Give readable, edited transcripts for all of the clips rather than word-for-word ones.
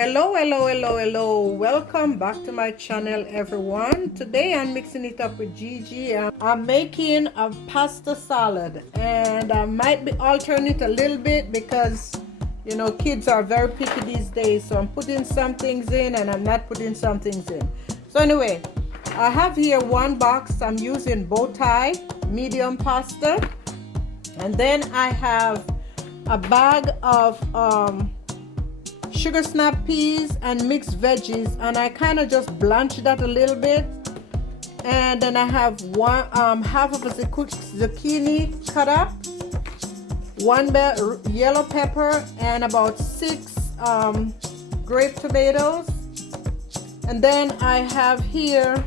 Hello, welcome back to my channel, everyone. Today I'm mixing it up with Gigi. I'm making a pasta salad, and I might be altering it a little bit because you know kids are very picky these days, so I'm putting some things in and I'm not putting some things in. So anyway, I have here one box. I'm using bow tie medium pasta, and then I have a bag of sugar snap peas and mixed veggies, and I kind of just blanch that a little bit. And then I have one half of a zucchini cut up, one yellow pepper, and about 6 grape tomatoes. And then I have here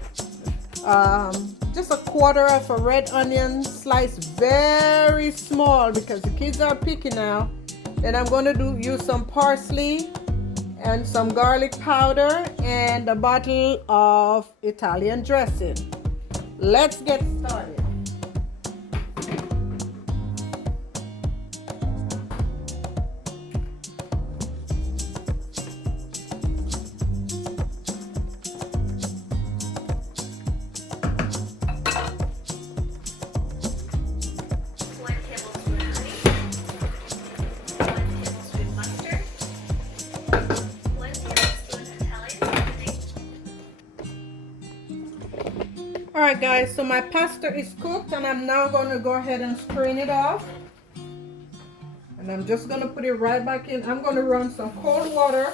just a quarter of a red onion sliced very small because the kids are picky now. Then I'm going to use some parsley and some garlic powder and a bottle of Italian dressing. Let's get started. Alright guys, so my pasta is cooked and I'm now going to go ahead and strain it off. And I'm just going to put it right back in. I'm going to run some cold water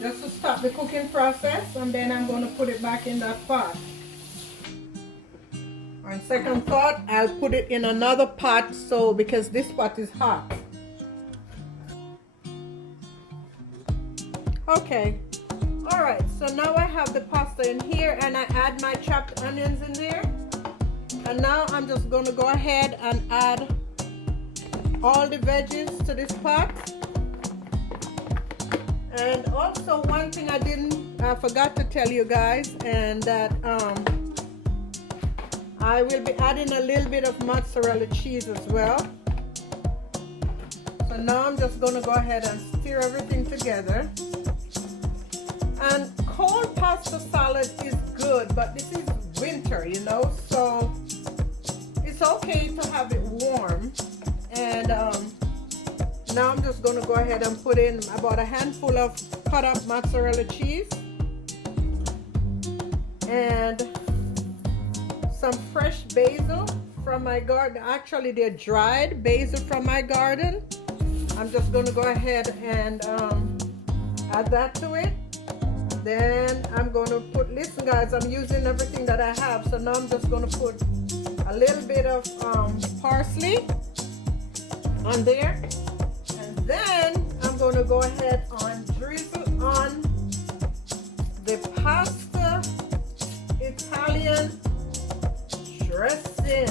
just to stop the cooking process, and then I'm going to put it back in that pot. On second thought, I'll put it in another pot because this pot is hot. Okay. Alright, so now I have the pasta in here and I add my chopped onions in there. And now I'm just going to go ahead and add all the veggies to this pot. And also one thing I forgot to tell you guys, and that I will be adding a little bit of mozzarella cheese as well. So now I'm just going to go ahead and stir everything together. And cold pasta salad is good, but this is winter, you know, so it's okay to have it warm. And now I'm just going to go ahead and put in about a handful of cut up mozzarella cheese and some fresh basil from my garden. Actually, they're dried basil from my garden. I'm just going to go ahead and add that to it. Then I'm going to put, listen guys, I'm using everything that I have. So now I'm just going to put a little bit of parsley on there. And then I'm going to go ahead and drizzle on the pasta Italian dressing.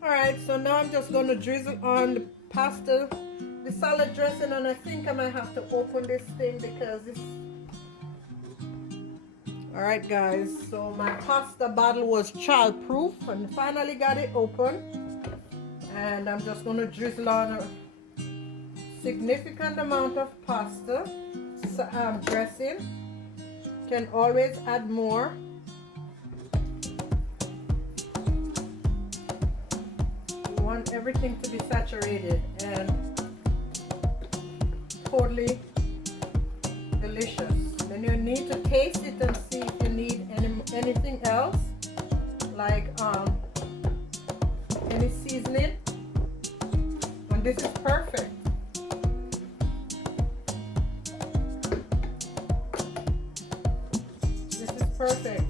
Alright, so now I'm just going to drizzle on the salad dressing, and I think I might have to open this thing because it's alright guys, so my pasta bottle was child-proof and finally got it open. And I'm just going to drizzle on a significant amount of pasta dressing. Can always add more. You want everything to be saturated and totally delicious. Then you need to taste it and see if you need anything else, like any seasoning. And this is perfect. This is perfect.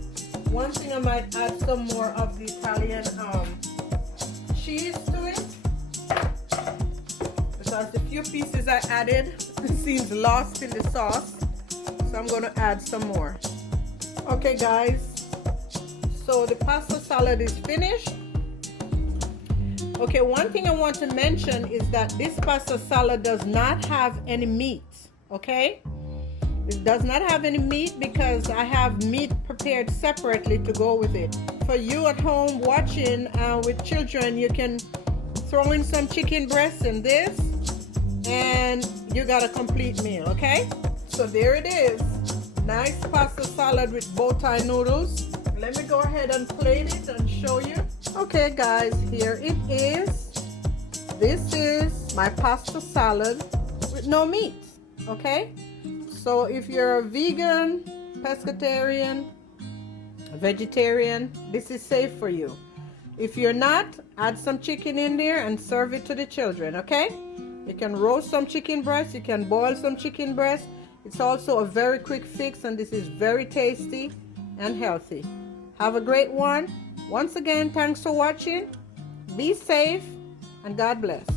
One thing, I might add some more of the Italian cheese to it, because the few pieces I added seems lost in the sauce. So I'm going to add some more. Okay guys, so the pasta salad is finished. Okay, one thing I want to mention is that this pasta salad does not have any meat. Okay, it does not have any meat because I have meat prepared separately to go with it. For you at home watching with children, you can throw in some chicken breasts in this and you got a complete meal. Okay, So there it is. Nice pasta salad with bow tie noodles. Let me go ahead and plate it and show you. Okay guys, here it is. This is my pasta salad with no meat. Okay? So if you're a vegan, pescatarian, vegetarian, this is safe for you. If you're not, add some chicken in there and serve it to the children, okay? You can roast some chicken breast, you can boil some chicken breast. It's also a very quick fix, and this is very tasty and healthy. Have a great one. Once again, thanks for watching. Be safe and God bless.